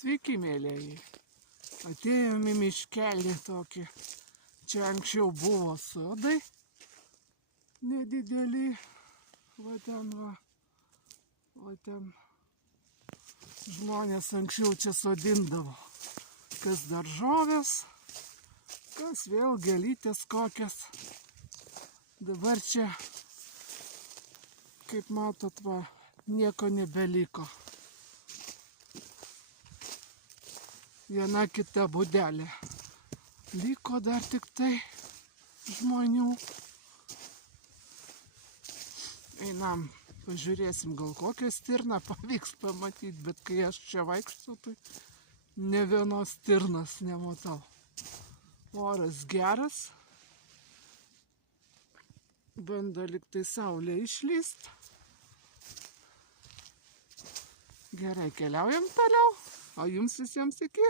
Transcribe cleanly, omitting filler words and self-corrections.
Sveiki, mėlėjai. Atėjom į miškelį tokį. Čia anksčiau buvo sodai nedideli. Va ten žmonės anksčiau čia sodindavo. Kas daržovės, kas vėl gėlytės kokias. Dabar čia, kaip matot, va, nieko nebeliko. Viena kita būdelė. Liko dar tik tai žmonių. Einam, pažiūrėsim, gal kokią stirną pavyks pamatyti, bet kai aš čia vaikščiu, tai ne vienos stirnos nematau. Oras geras. Bando liktai saulė išlyst. Gerai, keliaujam toliau. O jums visiems iki.